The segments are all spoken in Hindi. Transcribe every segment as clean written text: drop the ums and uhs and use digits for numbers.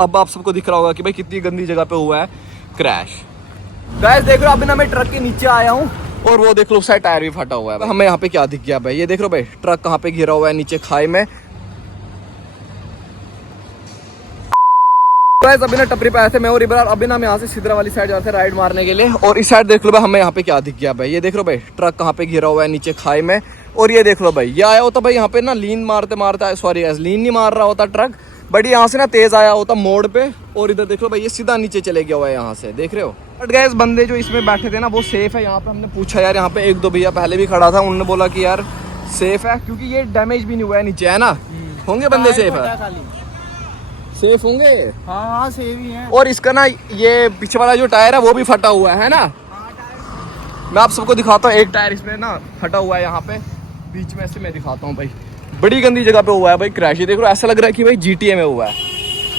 अब आप सबको दिख रहा होगा कि भाई कितनी गंदी जगह पे हुआ है क्रैश। गाइस देख रहे हो, अभी ना मैं ट्रक के नीचे आया हूँ और वो देख लो उस साइड टायर भी फटा हुआ है। हमें यहाँ पे क्या दिख गया भाई, ये देख लो भाई ट्रक कहाँ पे गिरा हुआ है नीचे खाई में। गाइस अभी ना टपरी पे आए थे मैं और इब्रार, अभी ना हम यहाँ से सिद्रा वाली साइड जाते हैं राइड मारने के लिए। और इस साइड देख लो भाई हमें यहाँ पे क्या दिख गया भाई, ये देख लो भाई ट्रक कहाँ पे गिरा हुआ है नीचे खाई में। और ये देख लो भाई ये आया होता भाई यहाँ पे ना लीन मारते मारते, सॉरी लीन नहीं मार रहा होता ट्रक, बट यहाँ से ना तेज आया होता मोड़ पे। और इधर देख लो भाई ये सीधा नीचे चले गया हुआ है यहाँ से, देख रहे हो। बट गाइस बंदे जो इसमें बैठे थे ना वो सेफ है यहाँ पे। हमने पूछा यार, यहाँ पे एक दो भैया पहले भी खड़ा था, उन्होंने बोला कि यार सेफ है क्योंकि ये डैमेज भी नहीं हुआ है नीचे, है ना। होंगे बंदे सेफ है, सेफ होंगे। हाँ सेफ ही है। और इसका ना ये पीछे वाला जो टायर है वो भी फटा हुआ है ना। मैं आप सबको दिखाता हूँ, एक टायर इसमें ना फटा हुआ है यहाँ पे बीच में से, मैं दिखाता हूँ भाई। बड़ी गंदी जगह पे हुआ है भाई क्रैश, ये देख लो ऐसा लग रहा है कि भाई GTA में हुआ है।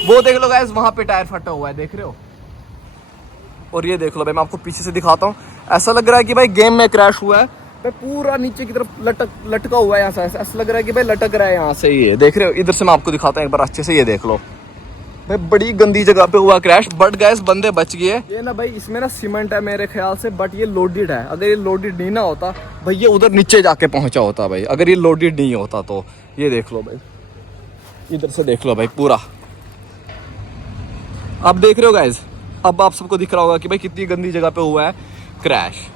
वो देख लो गाइस वहाँ पे टायर फटा हुआ है, देख रहे हो। और ये देख लो भाई मैं आपको पीछे से दिखाता हूँ, ऐसा लग रहा है कि भाई गेम में क्रैश हुआ है भाई। पूरा नीचे की तरफ लटका हुआ है यहाँ से, ऐसा लग रहा है कि भाई लटक रहा है यहाँ से। ये देख रहे हो, इधर से मैं आपको दिखाता हूँ एक बार अच्छे से, ये देख लो भाई बड़ी गंदी जगह पे हुआ क्रैश। बट गाइस बंदे बच गए। ये ना भाई इसमें ना सीमेंट है मेरे ख्याल से, बट ये लोडेड है। अगर ये लोडेड नहीं ना होता भाई ये उधर नीचे जाके पहुंचा होता भाई, अगर ये लोडेड नहीं होता तो। ये देख लो भाई, इधर से देख लो भाई पूरा, अब देख रहे हो गाइस, अब आप सबको दिख रहा होगा कि भाई कितनी गंदी जगह पे हुआ है क्रैश।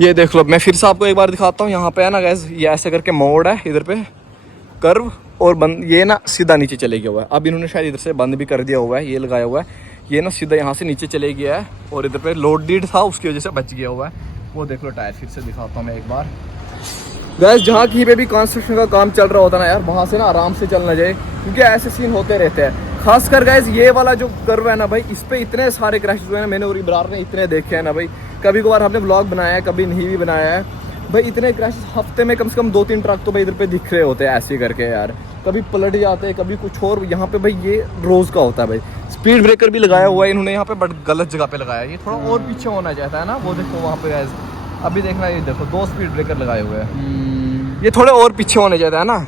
ये देख लो, मैं फिर से आपको एक बार दिखाता हूँ। यहाँ पे है ना गाइस ये ऐसे करके मोड़ है इधर पे कर्व, और बंद ये ना सीधा नीचे चले गया हुआ है। अब इन्होंने शायद इधर से बंद भी कर दिया हुआ है, ये लगाया हुआ है, ये ना सीधा यहाँ से नीचे चले गया है। और इधर पे लोडेड था उसकी वजह से बच गया हुआ है। वो देख लो टायर, फिर से दिखाता हूँ मैं एक बार। गाइस जहाँ कहीं पे भी कंस्ट्रक्शन का काम चल रहा होता ना यार, वहाँ से ना आराम से चलना चाहिए क्योंकि ऐसे सीन होते रहते हैं। खासकर गाइस ये वाला जो कर्व है ना भाई, इस पे इतने सारे क्रैशेस हुए हैं, मैंने और इब्रार ने इतने देखे हैं ना भाई। कभी कभार हमने व्लॉग बनाया है, कभी नहीं भी बनाया है भाई। इतने क्रैशेस हफ्ते में कम से कम 2-3 ट्रक तो भाई इधर पे दिख रहे होते हैं ऐसे करके यार। कभी पलट जाते हैं, कभी कुछ और। यहाँ पे भाई ये रोज का होता है भाई। स्पीड ब्रेकर भी लगाया हुआ है इन्होंने यहाँ पे, बट गलत जगह पे लगाया है। ये थोड़ा और पीछे होना चाहता है ना, वो देखो वहाँ पे गाइस अभी देखना, ये देखो 2 स्पीड ब्रेकर लगाए हुए हैं, ये थोड़े और पीछे होने चाहता है ना।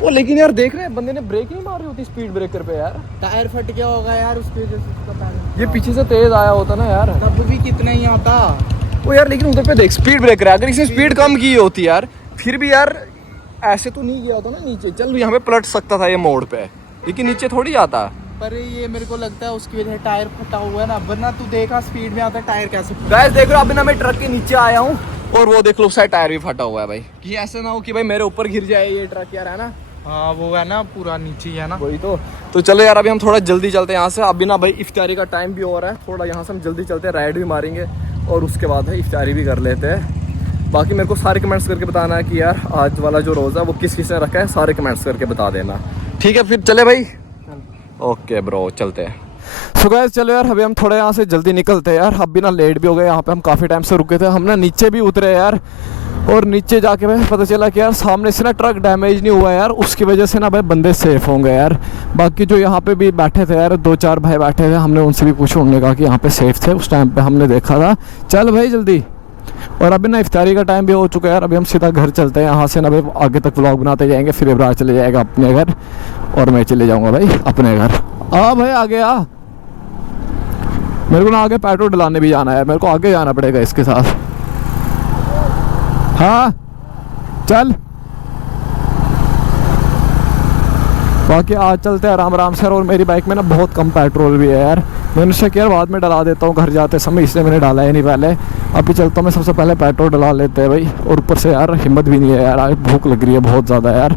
वो लेकिन यार देख रहे हैं बंदे ने ब्रेक नहीं मारी होती स्पीड ब्रेकर पे यार, टायर फट गया होगा यार उस पे, ये पीछे से तेज आया होता ना यार, तब भी कितना ही आता वो यार। लेकिन उधर पे देख स्पीड ब्रेकर है, अगर इसने स्पीड कम की होती यार फिर भी यार ऐसे तो नहीं गया होता ना नीचे। चल यहाँ पे पलट सकता था ये मोड़ पे, लेकिन नीचे थोड़ी जाता। पर ये मेरे को लगता है उसकी वजह से टायर फटा हुआ है ना, वरना तू देखा स्पीड में आता टायर कैसे। गाइस देख रहे हो, अभी ना मैं ट्रक के नीचे आया हूँ और वो देख लो उस साइड टायर भी फटा हुआ है भाई, कि ऐसा ना हो कि भाई मेरे ऊपर गिर जाए ये ट्रक यार, है ना। हाँ वो है ना पूरा नीचे ही है ना, वही तो चलो यार अभी हम थोड़ा जल्दी चलते हैं यहाँ से। अभी ना भाई इफ्तारी का टाइम भी हो रहा है, थोड़ा यहाँ से हम जल्दी चलते हैं, राइड भी मारेंगे और उसके बाद है इफ्तारी भी कर लेते हैं। बाकी मेरे को सारे कमेंट्स करके बताना है कि यार आज वाला जो रोज़ा है वो किस किस ने रखा है, सारे कमेंट्स करके बता देना। ठीक है फिर चले भाई, ओके ब्रो चलते हैं। सो गाइस चलो यार अभी हम थोड़ा यहाँ से जल्दी निकलते हैं यार। अभी ना लेट भी हो गए, यहाँ पे हम काफ़ी टाइम से रुके थे। हम ना नीचे भी उतरे यार, और नीचे जाके भाई पता चला कि यार सामने से ना ट्रक डैमेज नहीं हुआ यार, उसकी वजह से ना भाई बंदे सेफ होंगे यार। बाकी जो यहाँ पे भी बैठे थे यार 2-4 भाई बैठे थे, हमने उनसे भी पूछा, उन्होंने कहा कि यहाँ पे सेफ थे, उस टाइम पे हमने देखा था। चल भाई जल्दी, और अभी ना इफ्तारी का टाइम भी हो चुका है यार। अभी हम सीधा घर चलते हैं यहाँ से ना भाई, आगे तक व्लॉग बनाते जाएंगे। फिर इब्रार चले जाएगा अपने घर और मैं चले जाऊँगा भाई अपने घर। भाई आगे आ, मेरे को ना आगे पेट्रोल डलाने भी जाना है, मेरे को आगे जाना पड़ेगा इसके साथ। हाँ चल, बाकी आज चलते हैं आराम आराम से। और मेरी बाइक में ना बहुत कम पेट्रोल भी है यार, मैंने सोचा यार बाद में डला देता हूँ घर जाते समय, इसलिए मैंने डाला ही नहीं पहले। अभी चलता हूँ मैं, सबसे पहले पेट्रोल डला लेते हैं भाई। और ऊपर से यार हिम्मत भी नहीं है यार, आज भूख लग रही है बहुत ज़्यादा यार।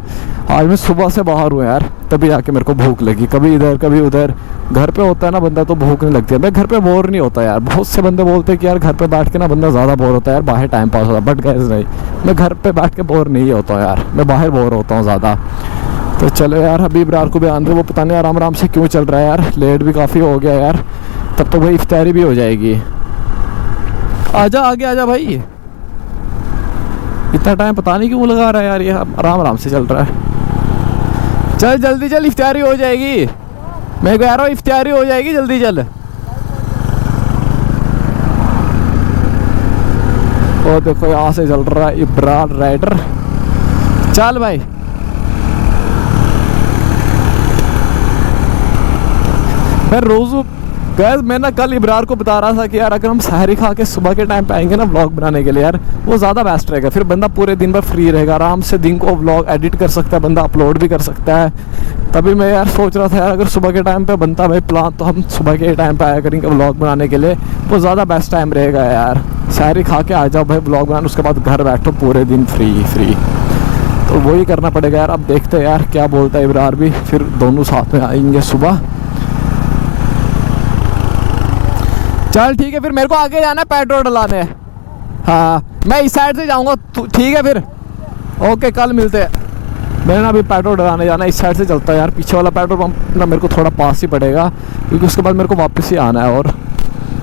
आज मैं सुबह से बाहर हूँ यार, तभी आके मेरे को भूख लगी, कभी इधर कभी उधर। घर पे होता है ना बंदा तो भूख नहीं लगती है। मैं घर पे बोर नहीं होता यार, बहुत से बंदे बोलते हैं कि यार घर पे बैठ के ना बंदा ज़्यादा बोर होता है यार, बाहर टाइम पास होता है। बट गाइस नहीं, मैं घर पे बैठ के बोर नहीं होता हूँ यार, मैं बाहर बोर होता हूँ ज़्यादा। तो चलो यार अभी इब्रार को भी आंदे, वो पता नहीं आराम आराम से क्यों चल रहा है यार, लेट भी काफ़ी हो गया यार, तब तो भाई इफ्तारी भी हो जाएगी। आजा आगे आजा भाई, इतना टाइम पता नहीं क्यों लगा रहा है यार, ये आराम आराम से चल रहा है। चल जल्दी चल, इफ्तारी हो जाएगी, मैं कह रहा हूँ इफ्तारी हो जाएगी, जल्दी चल। और देखो यहाँ से चल रहा है इब्रार राइडर, चल भाई। मैं रोज़ गैस मैं ना कल इब्रार को बता रहा था कि यार अगर हम सहरी खा के सुबह के टाइम पे आएंगे ना व्लॉग बनाने के लिए यार, वो ज़्यादा बेस्ट रहेगा। फिर बंदा पूरे दिन भर फ्री रहेगा, आराम से दिन को व्लॉग एडिट कर सकता है, बंदा अपलोड भी कर सकता है। तभी मैं यार सोच रहा था यार अगर सुबह के टाइम पे बनता भाई प्लान तो हम सुबह के टाइम पे आया करेंगे व्लॉग बनाने के लिए, वो ज़्यादा बेस्ट टाइम रहेगा यार। सहरी खा के आ जाओ भाई व्लॉग बनाने, उसके बाद घर बैठो पूरे दिन फ्री। तो वही करना पड़ेगा यार। अब देखते हैं यार क्या बोलता है इब्रार भी, फिर दोनों साथ में आएंगे सुबह। चल ठीक है, फिर मेरे को आगे जाना है पेट्रोल डलाने। हाँ मैं इस साइड से जाऊंगा, ठीक है फिर ओके कल मिलते हैं। मैंने ना अभी पेट्रोल डलाने जाना है, इस साइड से चलता है यार। पीछे वाला पेट्रोल पंप ना मेरे को थोड़ा पास ही पड़ेगा, क्योंकि उसके बाद मेरे को वापस ही आना है, और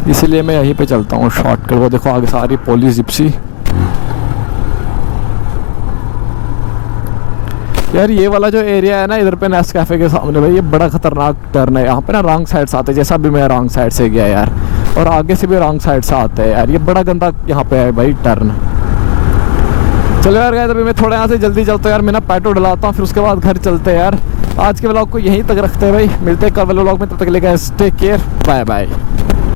इसीलिए मैं यहीं पे चलता हूँ शॉर्टकट। वो देखो आगे सारी पुलिस जिप्सी। यार ये वाला जो एरिया है ना इधर पे नेस्कैफे के सामने भाई, ये बड़ा खतरनाक टर्न है। यहाँ पे ना रॉन्ग साइड से आते हैं, जैसा भी मैं रॉन्ग साइड से गया यार, और आगे से भी रॉन्ग साइड से आते हैं यार। ये बड़ा गंदा यहाँ पे है भाई टर्न। चलो यार गए, अभी मैं थोड़ा यहाँ से जल्दी चलता हूँ यार, मैं ना पेट्रोल डलाता हूँ, फिर उसके बाद घर चलते हैं यार। आज के व्लॉग को यहीं तक रखते हैं भाई, मिलते हैं कल वाले व्लॉग में, तब तक के लिए टेक केयर, बाय बाय।